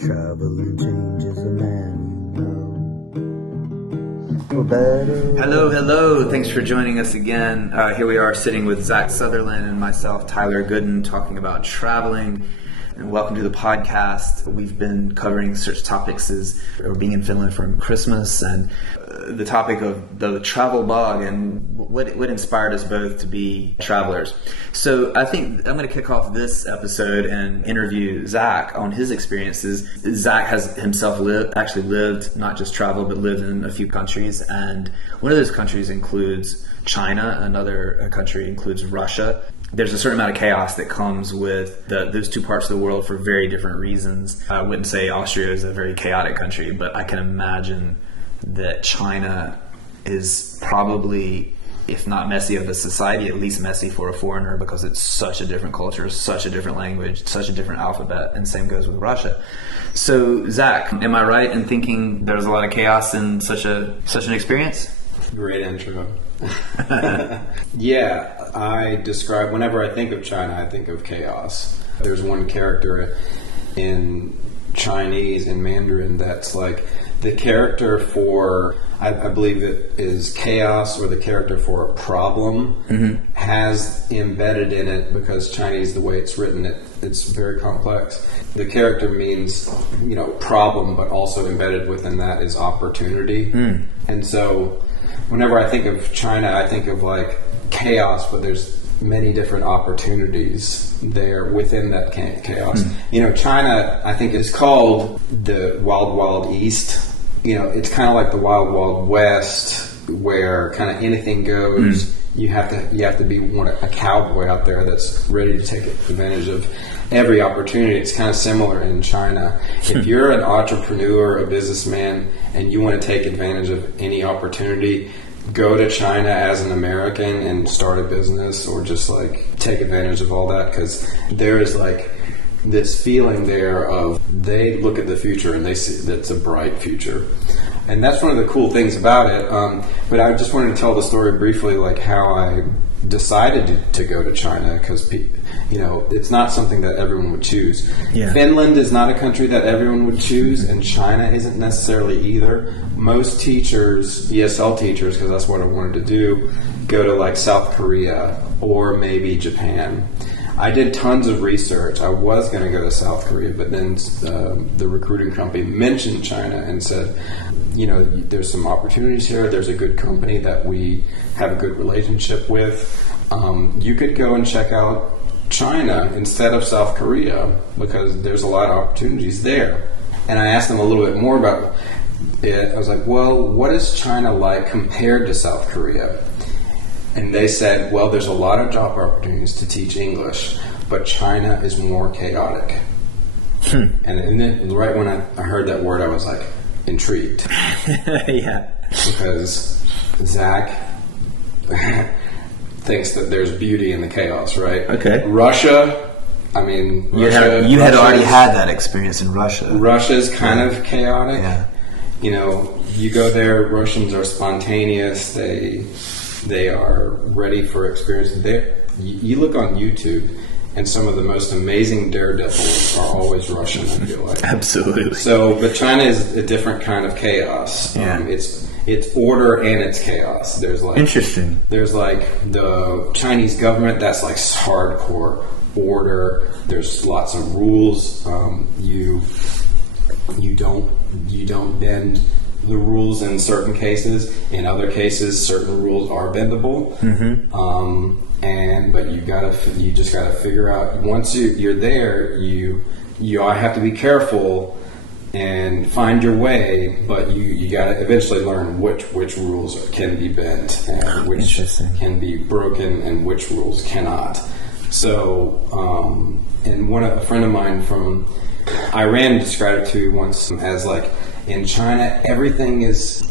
Traveling changes a man, you know. For better. Hello. Thanks for joining us again. Here we are sitting with Zach Sutherland and myself, Tyler Gooden, talking about traveling. And welcome to the podcast. We've been covering such topics as being in Finland for Christmas and the topic of the travel bug and what inspired us both to be travelers. So I think I'm going to kick off this episode and interview Zach on his experiences. Zach has himself lived, not just traveled, but lived in a few countries. And one of those countries includes China. Another country includes Russia. There's a certain amount of chaos that comes with those two parts of the world for very different reasons. I wouldn't say Austria is a very chaotic country, but I can imagine that China is probably, if not messy of a society, at least messy for a foreigner, because it's such a different culture, such a different language, such a different alphabet, and same goes with Russia. So, Zach, am I right in thinking there's a lot of chaos in such an experience? Great intro. Yeah, whenever I think of China, I think of chaos. There's one character in Chinese, in Mandarin, that's like the character for, I believe it is chaos, or the character for a problem, has embedded in it, because Chinese, the way it's written, it's very complex. The character means, problem, but also embedded within that is opportunity. And so whenever I think of China, I think of like chaos, but there's many different opportunities there within that chaos. China, I think, is called the Wild Wild East. It's kind of like the Wild Wild West, where kind of anything goes. You have to be a cowboy out there that's ready to take advantage of every opportunity. It's kind of similar in China. If you're an entrepreneur, a businessman, and you want to take advantage of any opportunity, go to China as an American and start a business, or just like take advantage of all that, because there is like this feeling there of they look at the future and they see that's a bright future. And that's one of the cool things about it. But I just wanted to tell the story briefly, like how I decided to go to China, because it's not something that everyone would choose. Yeah. Finland is not a country that everyone would choose, and China isn't necessarily either. Most teachers, ESL teachers, because that's what I wanted to do, go to like South Korea or maybe Japan. I did tons of research. I was going to go to South Korea, but then the recruiting company mentioned China and said, there's some opportunities here. There's a good company that we have a good relationship with. You could go and check out China instead of South Korea, because there's a lot of opportunities there. And I asked them a little bit more about it. I was like, well, what is China like compared to South Korea? And they said, well, there's a lot of job opportunities to teach English, but China is more chaotic. And then right when I heard that word, I was like intrigued. Yeah. Because Zach thinks that there's beauty in the chaos, right? Okay. Russia, you had already had that experience in Russia. Russia's kind of chaotic. Yeah. You go there, Russians are spontaneous. They are ready for experience. You look on YouTube, and some of the most amazing daredevils are always Russian, I feel like. Absolutely. But China is a different kind of chaos. Yeah. It's order and it's chaos. Interesting. There's like the Chinese government that's like hardcore order. There's lots of rules. You don't bend the rules in certain cases. In other cases, certain rules are bendable. But you just gotta figure out, once you're there, you have to be careful and find your way, but you gotta eventually learn which rules can be bent and which can be broken and which rules cannot. So, and a friend of mine from Iran described it to me once as like, in China, everything is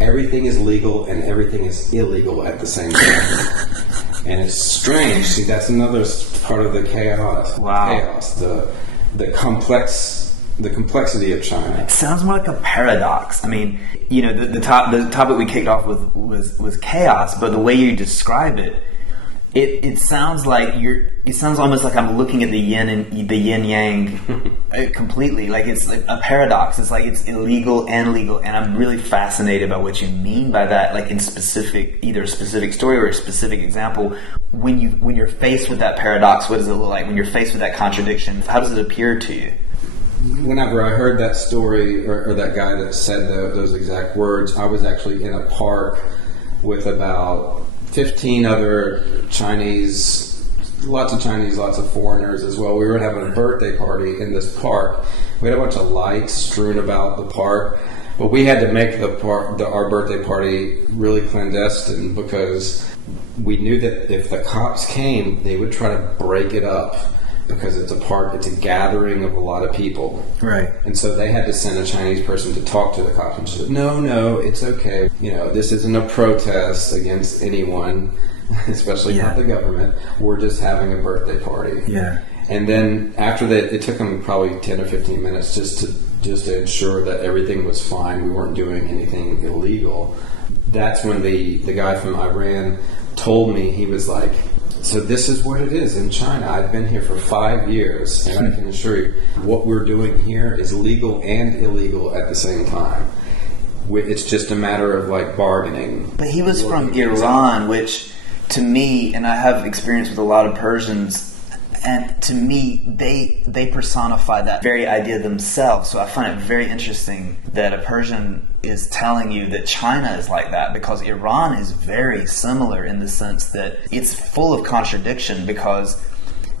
legal and everything is illegal at the same time. And it's strange. See, that's another part of the chaos. Wow. Chaos. The complexity of China. It sounds more like a paradox. The topic we kicked off with was chaos, but the way you describe it, It sounds like it sounds almost like I'm looking at the yin and the yin yang completely. Like it's like a paradox. It's like it's illegal and legal, and I'm really fascinated by what you mean by that. Like in specific, either a specific story or a specific example. When you're faced with that paradox, what does it look like? When you're faced with that contradiction, how does it appear to you? Whenever I heard that story or that guy that said those exact words, I was actually in a park with about 15 other Chinese, lots of foreigners as well. We were having a birthday party in this park. We had a bunch of lights strewn about the park, but we had to make our birthday party really clandestine because we knew that if the cops came, they would try to break it up because it's a park, it's a gathering of a lot of people. Right. And so they had to send a Chinese person to talk to the cops and said, no, it's okay. This isn't a protest against anyone, especially not the government. We're just having a birthday party. Yeah. And then after that, it took them probably 10 or 15 minutes just to ensure that everything was fine. We weren't doing anything illegal. That's when the guy from Iran told me, he was like, so this is what it is in China. I've been here for 5 years, and I can assure you, what we're doing here is legal and illegal at the same time. It's just a matter of like bargaining. But he was from Iran, which to me, and I have experience with a lot of Persians, and to me, they personify that very idea themselves. So I find it very interesting that a Persian is telling you that China is like that, because Iran is very similar in the sense that it's full of contradiction, because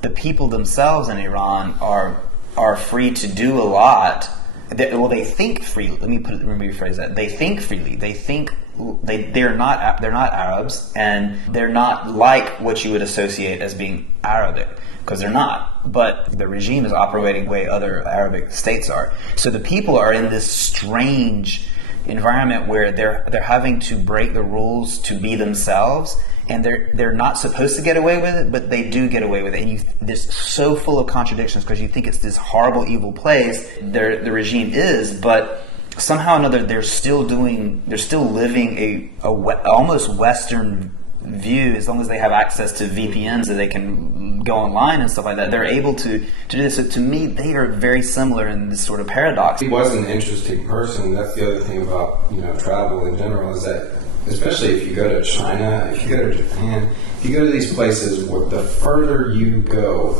the people themselves in Iran are free to do a lot. They think freely. Let me rephrase that. They think freely. They think they're not Arabs, and they're not like what you would associate as being Arabic, because they're not. But the regime is operating the way other Arabic states are. So the people are in this strange environment where they're having to break the rules to be themselves, and they're not supposed to get away with it, but they do get away with it. And this so full of contradictions, because you think it's this horrible, evil place. The regime is, but somehow or another they're still living a almost Western view. As long as they have access to VPNs that they can go online and stuff like that, they're able to do this. So to me, they are very similar in this sort of paradox. He was an interesting person. That's the other thing about travel in general, is that especially if you go to China, if you go to Japan, if you go to these places, the further you go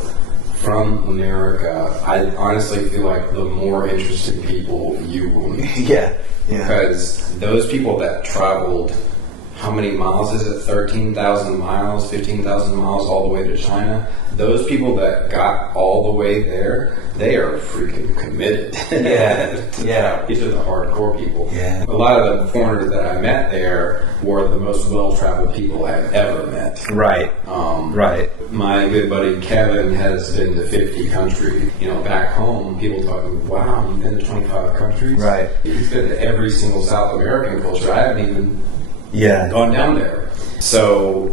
from America, I honestly feel like the more interesting people you will meet. Yeah. Because those people that traveled, how many miles is it? 13,000 miles, 15,000 miles all the way to China. Those people that got all the way there, they are freaking committed. Yeah. These are the hardcore people. Yeah. A lot of the foreigners that I met there were the most well-traveled people I've ever met. Right. Right. My good buddy Kevin has been to 50 countries. Back home, people talking, wow, you've been to 25 countries? Right. He's been to every single South American culture. I haven't even gone down there. So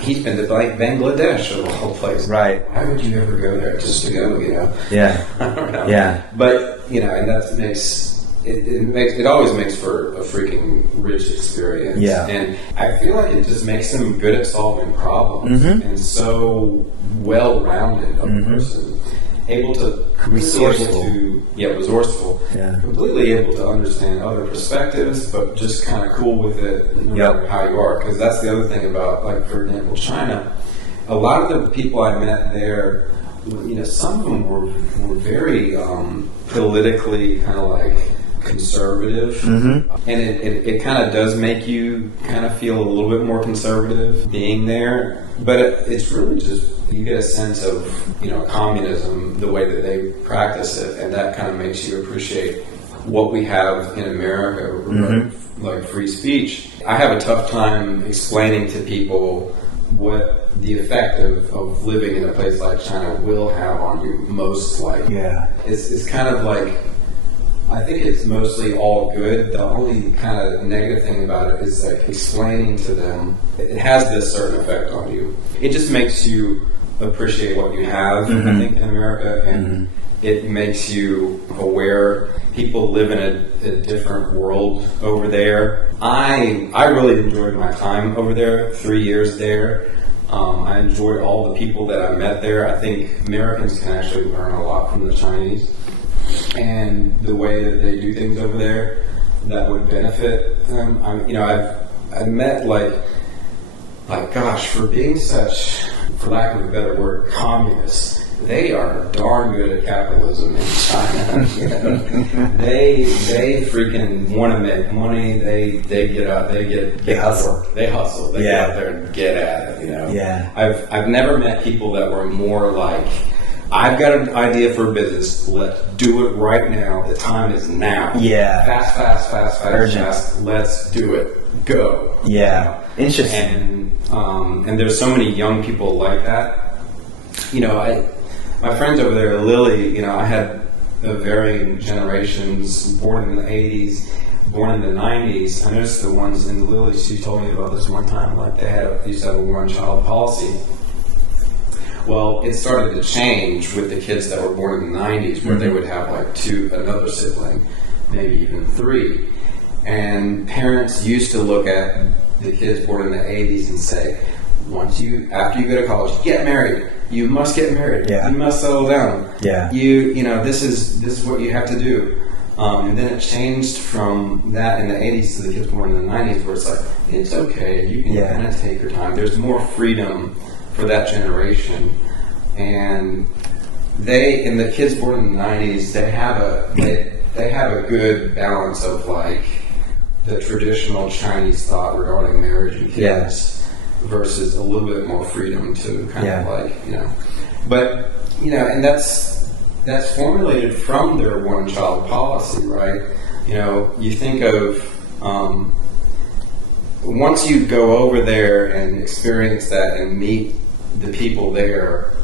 he's been to like Bangladesh of all places. Right. Why would you ever go there just to go, Yeah. I don't know. Yeah. But, and that makes, it always makes for a freaking rich experience. Yeah. And I feel like it just makes them good at solving problems and so well-rounded of a person. Able to resourceful. Resourceful. Yeah. Completely able to understand other perspectives, but just kind of cool with it no matter how you are. Because that's the other thing about, like, for example, China. A lot of the people I met there, some of them were very politically kind of like conservative, and it kind of does make you kind of feel a little bit more conservative being there. But it's really just, you get a sense of communism, the way that they practice it, and that kind of makes you appreciate what we have in America, like free speech. I have a tough time explaining to people what the effect of living in a place like China will have on you, most likely. Yeah. It's kind of like, I think it's mostly all good. The only kind of negative thing about it is like explaining to them it has this certain effect on you. It just makes you appreciate what you have, I think, in America, and it makes you aware. People live in a different world over there. I really enjoyed my time over there, 3 years there. I enjoyed all the people that I met there. I think Americans can actually learn a lot from the Chinese and the way that they do things over there that would benefit them. I've met like gosh, for being such, for lack of a better word, communists. They are darn good at capitalism in China. They freaking want to make money. They get up. They hustle. They hustle. They get out there and get at it. Yeah. I've never met people that were more like, I've got an idea for a business. Let's do it right now. The time is now. Yeah. Fast. Urgent. Fast. Let's do it. Go. Yeah. Interesting. And there's so many young people like that. My friends over there, Lily, I had varying generations, born in the 80s, born in the 90s. I noticed the ones in Lily, she told me about this one time, like they used to have a one-child policy. Well, it started to change with the kids that were born in the 90s, where they would have like another sibling, maybe even 3. And parents used to look at the kids born in the 80s and say, after you go to college, get married. You must get married. Yeah. You must settle down. Yeah. This is what you have to do. And then it changed from that in the 80s to the kids born in the 90s, where it's like, it's okay. You can kind of take your time. There's more freedom for that generation. And the kids born in the 90s, they have a good balance of like the traditional Chinese thought regarding marriage and kids. Versus a little bit more freedom to kind of like, but, and that's formulated from their one-child policy, right? You think of, once you go over there and experience that and meet the people there,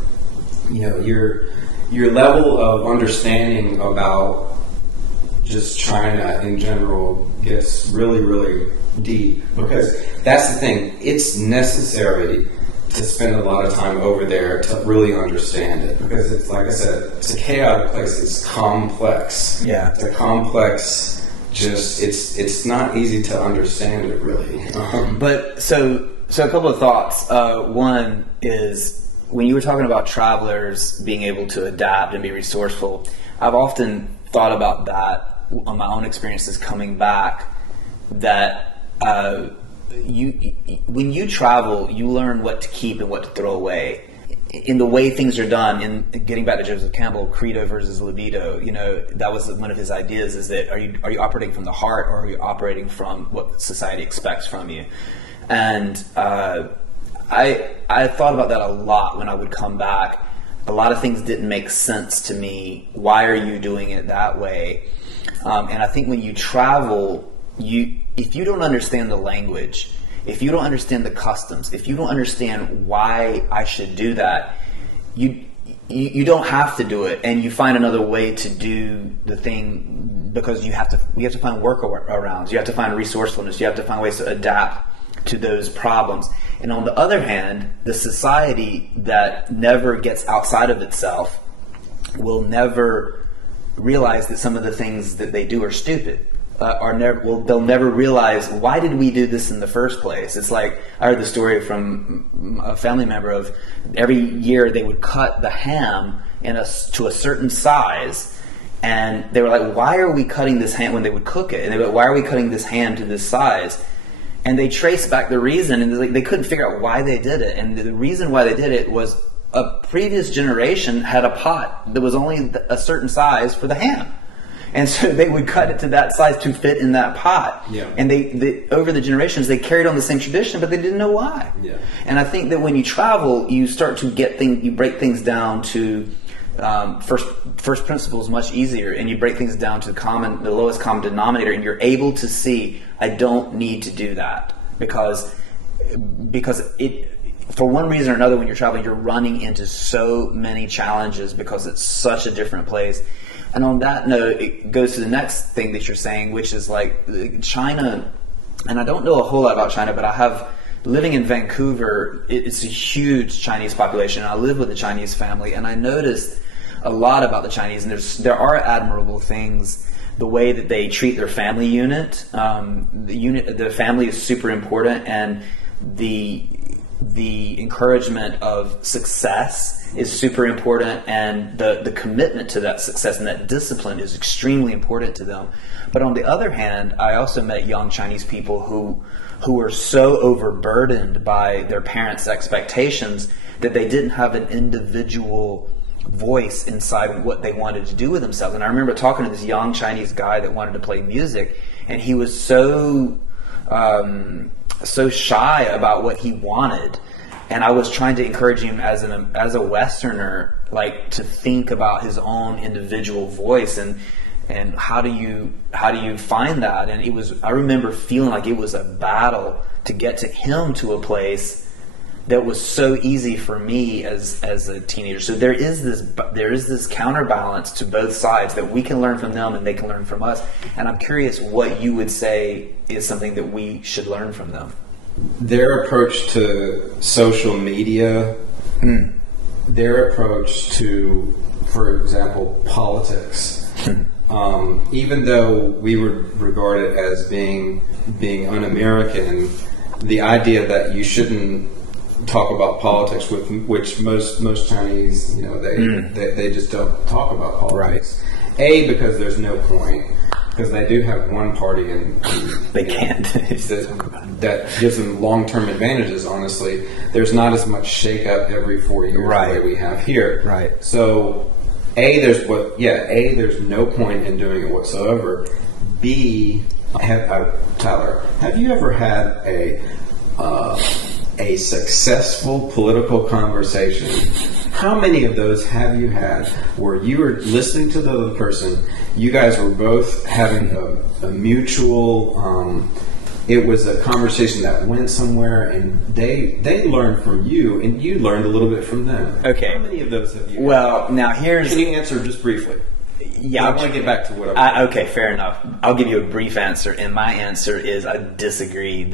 your level of understanding about just China in general gets really, really deep, because that's the thing. It's necessary to spend a lot of time over there to really understand it, because it's, like I said, it's a chaotic place. It's complex. Yeah. It's a complex. It's not easy to understand it really. But so a couple of thoughts. One is, when you were talking about travelers being able to adapt and be resourceful, I've often thought about that on my own experiences coming back. That when you travel, you learn what to keep and what to throw away. In the way things are done, in getting back to Joseph Campbell, credo versus libido, that was one of his ideas, is that are you operating from the heart, or are you operating from what society expects from you? And I thought about that a lot when I would come back. A lot of things didn't make sense to me. Why are you doing it that way? And I think when you travel, if you don't understand the language, if you don't understand the customs, if you don't understand why I should do that, you don't have to do it, and you find another way to do the thing, because we have to find workarounds, you have to find resourcefulness, you have to find ways to adapt to those problems. And on the other hand, the society that never gets outside of itself will never realize that some of the things that they do are stupid. They'll never realize, why did we do this in the first place? It's like, I heard the story from a family member of every year they would cut the ham to a certain size, and they were like, why are we cutting this ham, when they would cook it? And they were like, why are we cutting this ham to this size? And they traced back the reason, and they couldn't figure out why they did it. And the reason why they did it was a previous generation had a pot that was only a certain size for the ham. And so they would cut it to that size to fit in that pot. Yeah. And they over the generations, they carried on the same tradition, but they didn't know why. Yeah. And I think that when you travel, you start to you break things down to first principles much easier, and you break things down to the lowest common denominator, and you're able to see, I don't need to do that, because it, for one reason or another, when you're traveling, you're running into so many challenges because it's such a different place. And on that note, it goes to the next thing that you're saying, which is like China. And I don't know a whole lot about China, but living in Vancouver, it's a huge Chinese population. I live with a Chinese family, and I noticed a lot about the Chinese, and there are admirable things. The way that they treat their family unit, the family is super important, and the encouragement of success is super important, and the commitment to that success and that discipline is extremely important to them. But on the other hand, I also met young Chinese people who were so overburdened by their parents' expectations that they didn't have an individual voice inside what they wanted to do with themselves. And I remember talking to this young Chinese guy that wanted to play music, and he was so shy about what he wanted. And I was trying to encourage him as a Westerner, like, to think about his own individual voice and how do you find that? And I remember feeling like it was a battle to get to him to a place that was so easy for me as a teenager. So there is this counterbalance to both sides that we can learn from them and they can learn from us. And I'm curious what you would say is something that we should learn from them. Their approach to social media, their approach to, for example, politics. Even though we would regard it as being un-American, the idea that you shouldn't talk about politics, with which most Chinese, they just don't talk about politics. Right. Because there's no point. Because they do have one party and they can't. that gives them long-term advantages, honestly. There's not as much shake-up every 4 years the way we have here. Right. So, there's no point in doing it whatsoever. B, Tyler, have you ever had a successful political conversation? How many of those have you had where you were listening to the other person, you guys were both having a mutual, it was a conversation that went somewhere, and they learned from you, and you learned a little bit from them? Okay. How many of those have you had? Well, now here's... Can you answer just briefly? Yeah, I want to get back to what I'm okay, fair enough. I'll give you a brief answer, and my answer is I disagree.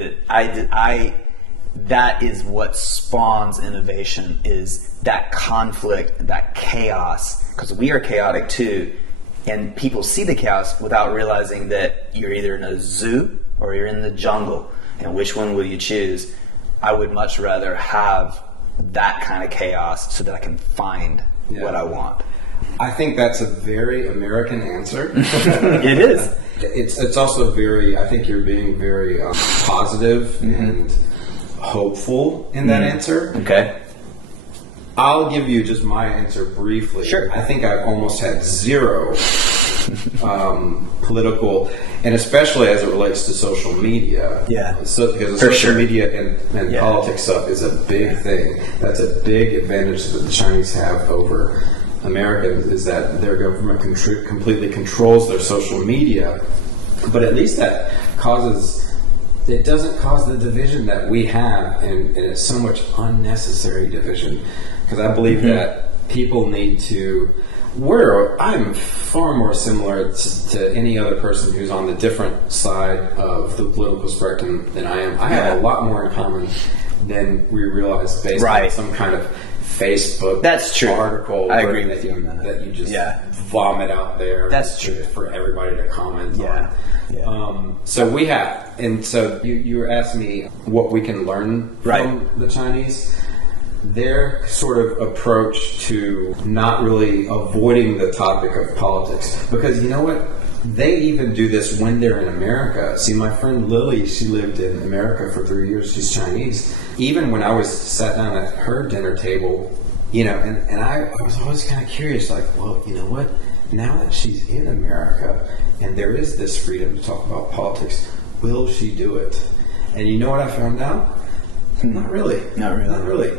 That is what spawns innovation, is that conflict, that chaos, because we are chaotic too, and people see the chaos without realizing that you're either in a zoo or you're in the jungle, and which one will you choose? I would much rather have that kind of chaos so that I can find what I want. I think that's a very American answer. It is. It's also very, I think you're being very positive and hopeful in that answer. Okay. I'll give you just my answer briefly. Sure. I think I've almost had zero political, and especially as it relates to social media. Yeah. Because social media and politics stuff is a big thing. That's a big advantage that the Chinese have over Americans, is that their government completely controls their social media. But at least that it doesn't cause the division that we have, and it's so much unnecessary division. Because I believe that people need to... I'm far more similar to any other person who's on the different side of the political spectrum than I am. I have a lot more in common than we realize based on some kind of Facebook article. I agree with you on that. That you just vomit out there. That's true. For everybody to comment on. Yeah. So we have, and so you were asking me what we can learn from the Chinese. Their sort of approach to not really avoiding the topic of politics, because you know what? They even do this when they're in America. See, my friend Lily, she lived in America for 3 years. She's Chinese. Even when I was sat down at her dinner table, and I was always kind of curious, like, well, you know what? Now that she's in America and there is this freedom to talk about politics, will she do it? And you know what I found out? Not really. Not really.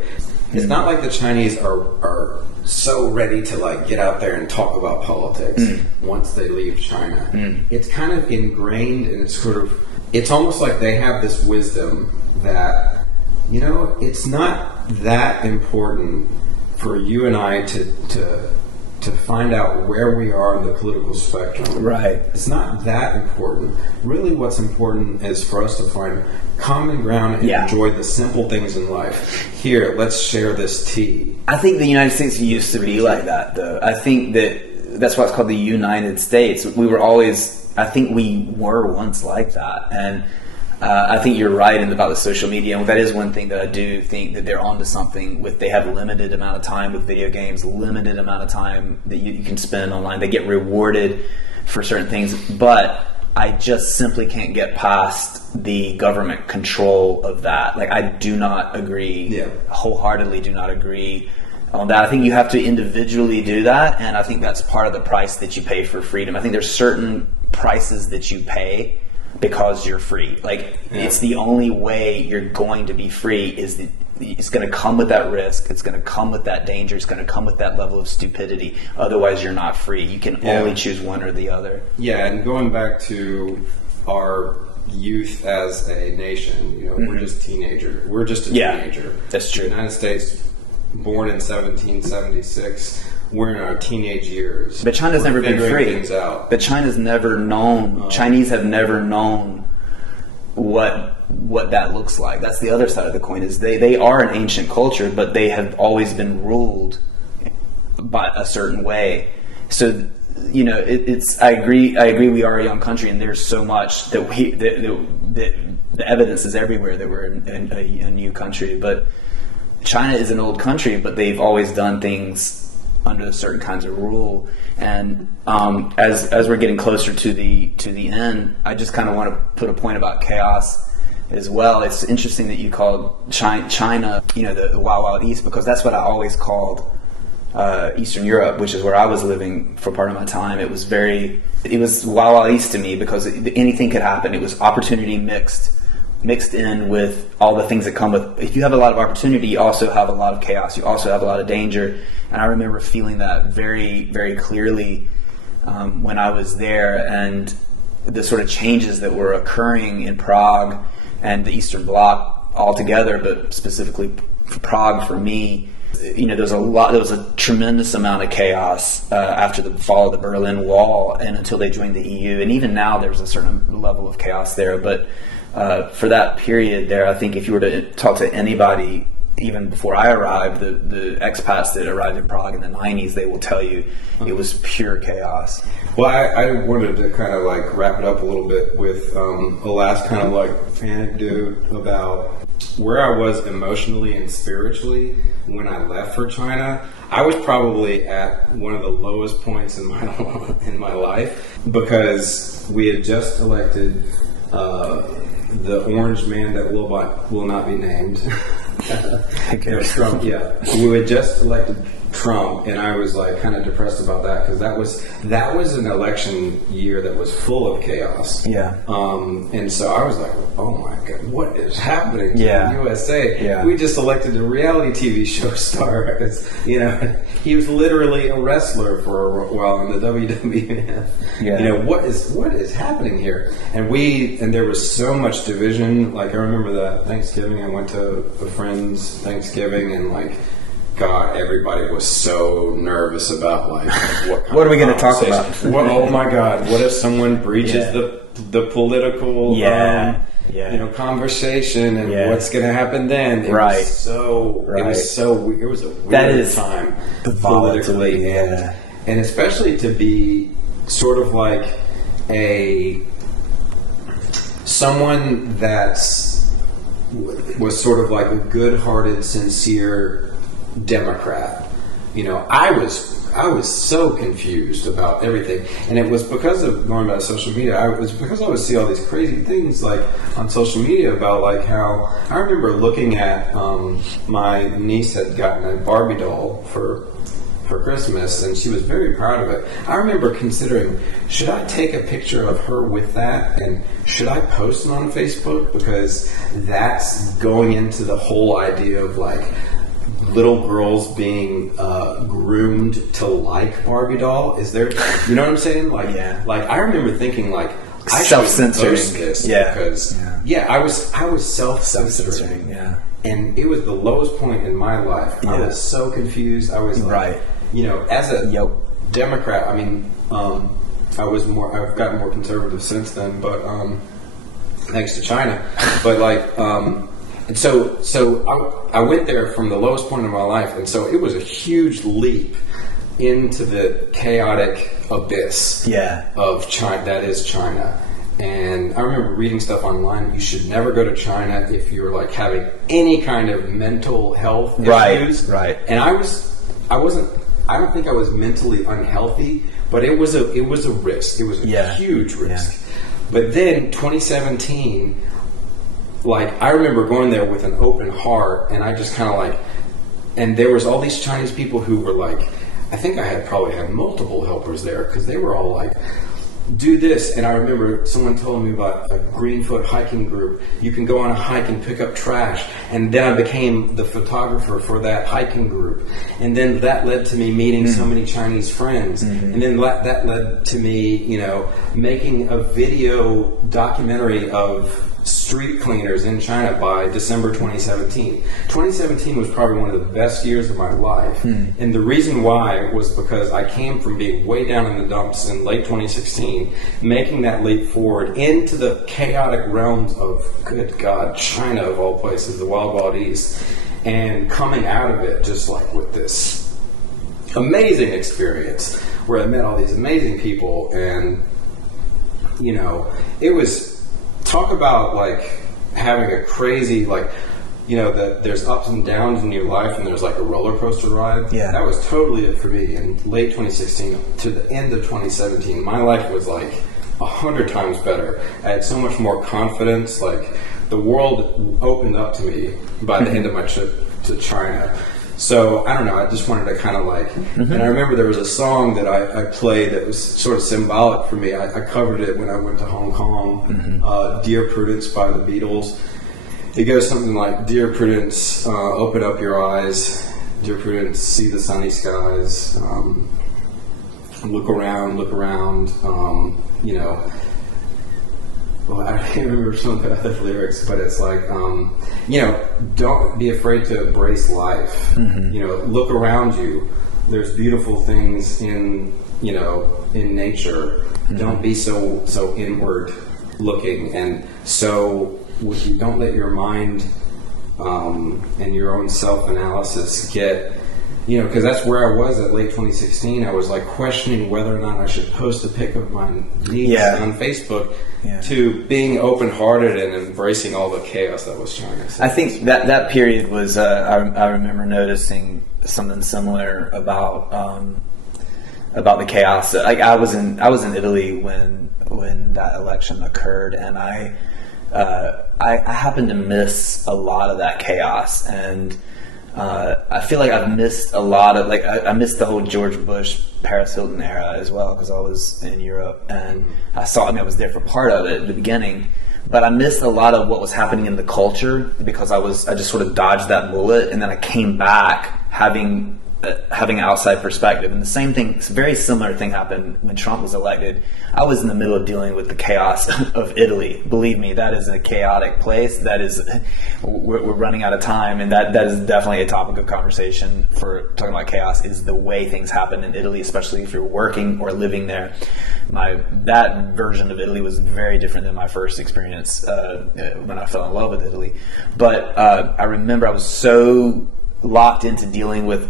It's not like the Chinese are so ready to get out there and talk about politics once they leave China. It's kind of ingrained, and it's almost like they have this wisdom that, it's not that important for you and I to find out where we are in the political spectrum. Right. It's not that important. Really what's important is for us to find common ground and enjoy the simple things in life. Here, let's share this tea. I think the United States used to be like that, though. I think that's why it's called the United States. We were once like that. And I think you're right about the social media, and that is one thing that I do think that they're onto something with. They have a limited amount of time with video games, limited amount of time that you can spend online. They get rewarded for certain things, but I just simply can't get past the government control of that. Like, I do not agree, wholeheartedly do not agree on that. I think you have to individually do that, and I think that's part of the price that you pay for freedom. I think there's certain prices that you pay because you're free. Like, it's the only way you're going to be free is that it's going to come with that risk. It's going to come with that danger. It's going to come with that level of stupidity. Otherwise, you're not free. You can only choose one or the other. Yeah, and going back to our youth as a nation, you know, we're just teenagers. We're just a teenager. That's true. The United States, born in 1776. We're in our teenage years. But China's never been free. Things out. But China's never known. Chinese have never known what that looks like. That's the other side of the coin. Is they are an ancient culture, but they have always been ruled by a certain way. So, you know, it's. I agree. We are a young country, and there's so much that the evidence is everywhere that we're a new country. But China is an old country, but they've always done things under certain kinds of rule. And as we're getting closer to the end, I just kind of want to put a point about chaos as well. It's interesting that you called China, you know, the Wild Wild East, because that's what I always called Eastern Europe, which is where I was living for part of my time. It was Wild Wild East to me because anything could happen. It was opportunity mixed in with all the things that come with. If you have a lot of opportunity, you also have a lot of chaos. You also have a lot of danger. And I remember feeling that very, very clearly when I was there, and the sort of changes that were occurring in Prague and the Eastern Bloc altogether, but specifically for Prague for me. You know, there was a tremendous amount of chaos after the fall of the Berlin Wall and until they joined the EU. And even now there's a certain level of chaos there. But for that period there, I think if you were to talk to anybody, even before I arrived, the expats that arrived in Prague in the 90s, they will tell you it was pure chaos. Well, I wanted to kind of like wrap it up a little bit with a last kind of like anecdote about where I was emotionally and spiritually when I left for China. I was probably at one of the lowest points in my life because we had just elected the orange man that will not be named. Trump. Yeah, we had just elected Trump, and I was like kind of depressed about that because that was an election year that was full of chaos. Yeah. And so I was like, oh my God, what is happening to the USA? Yeah. We just elected a reality TV show star. You know, he was literally a wrestler for a while in the WWF. Yeah. You know, what is happening here? And there was so much division. Like I remember that Thanksgiving, I went to a friend's Thanksgiving, and like, God, everybody was so nervous about like what are we going to talk about? Oh my God, what if someone breaches the political conversation, and what's going to happen then? It was a weird time politically, and especially to be sort of like someone that was sort of like a good-hearted, sincere Democrat. You know, I was so confused about everything, and it was because of going about social media. I would see all these crazy things like on social media about like how I remember looking at my niece had gotten a Barbie doll for Christmas, and she was very proud of it. I remember considering, should I take a picture of her with that, and should I post it on Facebook, because that's going into the whole idea of like little girls being groomed to like Barbie doll. Is there, you know what I'm saying? Like, like I remember thinking like, I should post this because I was self-censoring. And it was the lowest point in my life. I was so confused. I was like, you know, as a Democrat, I mean, I've gotten more conservative since then, but thanks to China. But like, and so I went there from the lowest point of my life, and so it was a huge leap into the chaotic abyss of China. That is China. And I remember reading stuff online. You should never go to China if you're like having any kind of mental health issues. Right. And I wasn't. I don't think I was mentally unhealthy, but it was a risk. It was a huge risk. Yeah. But then 2017, like I remember going there with an open heart, and I just kind of like, and there was all these Chinese people who were like, I think I probably had multiple helpers there because they were all like, do this. And I remember someone told me about a Greenfoot hiking group. You can go on a hike and pick up trash. And then I became the photographer for that hiking group. And then that led to me meeting so many Chinese friends. And then that led to me, you know, making a video documentary of street cleaners in China by December 2017. 2017 was probably one of the best years of my life. And the reason why was because I came from being way down in the dumps in late 2016, making that leap forward into the chaotic realms of, good God, China of all places, the Wild Wild East, and coming out of it just like with this amazing experience where I met all these amazing people. And, you know, it was, talk about like having a crazy, like, you know, that there's ups and downs in your life and there's like a roller coaster ride. Yeah. That was totally it for me in late 2016 to the end of 2017. My life was like 100 times better. I had so much more confidence. Like the world opened up to me by the end of my trip to China. So, I don't know, I just wanted to kind of like, and I remember there was a song that I played that was sort of symbolic for me. I covered it when I went to Hong Kong, Dear Prudence by the Beatles. It goes something like, Dear Prudence, open up your eyes. Dear Prudence, see the sunny skies. Look around, you know. Well, I can't remember some of the lyrics, but it's like, you know, don't be afraid to embrace life. You know, look around you. There's beautiful things in, you know, in nature. Don't be so inward looking. And so you don't let your mind and your own self-analysis get, you know, because that's where I was at late 2016. I was like questioning whether or not I should post a pic of my niece on Facebook. To being open-hearted and embracing all the chaos that was China. I think that period was. I remember noticing something similar about the chaos. Like I was in Italy when that election occurred, and I happened to miss a lot of that chaos, and I feel like I've missed a lot of, like, I missed the whole George Bush, Paris Hilton era as well, because I was in Europe and I was there for part of it at the beginning, but I missed a lot of what was happening in the culture because I just sort of dodged that bullet, and then I came back having an outside perspective. And the same thing, very similar thing happened when Trump was elected. I was in the middle of dealing with the chaos of Italy. Believe me, that is a chaotic place. That is, we're running out of time, and that is definitely a topic of conversation for talking about chaos, is the way things happen in Italy, especially if you're working or living there. That version of Italy was very different than my first experience when I fell in love with Italy. But I remember I was so locked into dealing with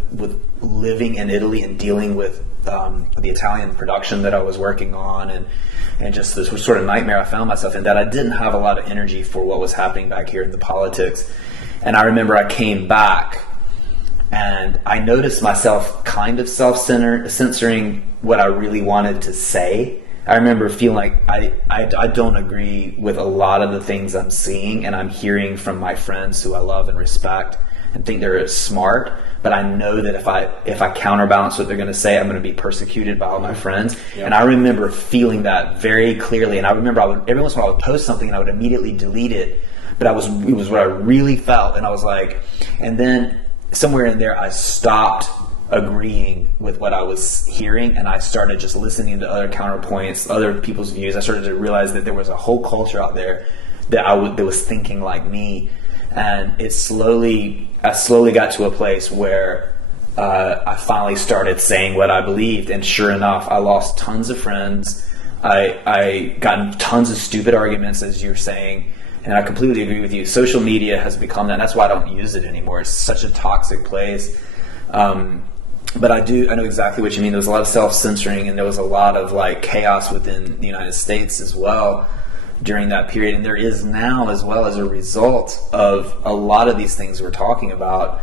living in Italy and dealing with the Italian production that I was working on, and just this sort of nightmare I found myself in, that I didn't have a lot of energy for what was happening back here in the politics. And I remember I came back and I noticed myself kind of censoring what I really wanted to say. I remember feeling like I don't agree with a lot of the things I'm seeing and I'm hearing from my friends who I love and respect and think they're smart, but I know that if I counterbalance what they're going to say, I'm going to be persecuted by all my friends. Yep. And I remember feeling that very clearly. And I remember every once in a while I would post something and I would immediately delete it, but it was what I really felt. And I was like, and then somewhere in there I stopped agreeing with what I was hearing, and I started just listening to other counterpoints, other people's views. I started to realize that there was a whole culture out there that was thinking like me. And I slowly got to a place where I finally started saying what I believed, and sure enough, I lost tons of friends. I got in tons of stupid arguments, as you're saying, and I completely agree with you. Social media has become that. That's why I don't use it anymore. It's such a toxic place. But I know exactly what you mean. There was a lot of self-censoring, and there was a lot of like chaos within the United States as well. during that period, and there is now as well as a result of a lot of these things we're talking about.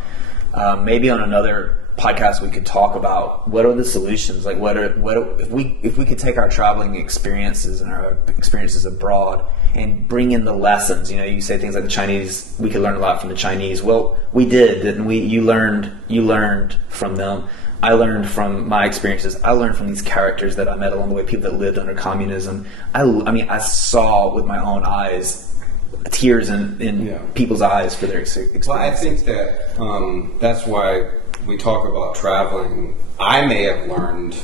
Maybe on another podcast we could talk about what are the solutions, like if we could take our traveling experiences and our experiences abroad and bring in the lessons. You say things like the Chinese, we could learn a lot from the Chinese. Well, we did, didn't we? You learned from them. I learned from my experiences. I learned from these characters that I met along the way, people that lived under communism. I saw with my own eyes tears in people's eyes for their experiences. Well, I think that that's why we talk about traveling. I may have learned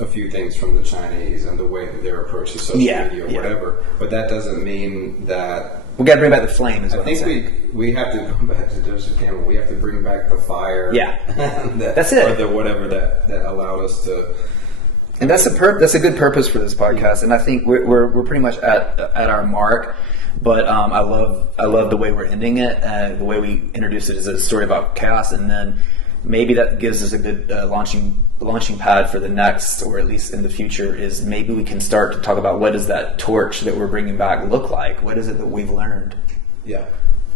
a few things from the Chinese and the way that their approach to social media or whatever, but that doesn't mean that we got to bring back the flame. Is what I think we have to go back to Joseph Campbell. We have to bring back the fire. Yeah, that's it. Or the whatever that allowed us to. And that's a good purpose for this podcast. And I think we're pretty much at our mark. But I love the way we're ending it. The way we introduce it is a story about chaos, and then maybe that gives us a good launching pad for the next, or at least in the future, is maybe we can start to talk about what does that torch that we're bringing back look like? What is it that we've learned? Yeah.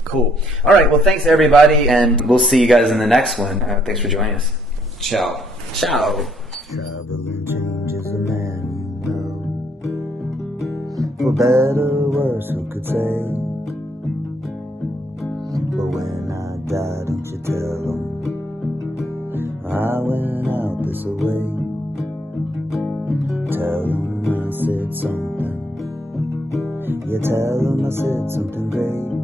Cool. All right. Well, thanks everybody, and we'll see you guys in the next one. Thanks for joining us. Ciao. Ciao. Traveling changes a man, for better or worse, who could say? But when I die, don't you tell them I went out this way. Tell them I said something. Yeah, tell them I said something great.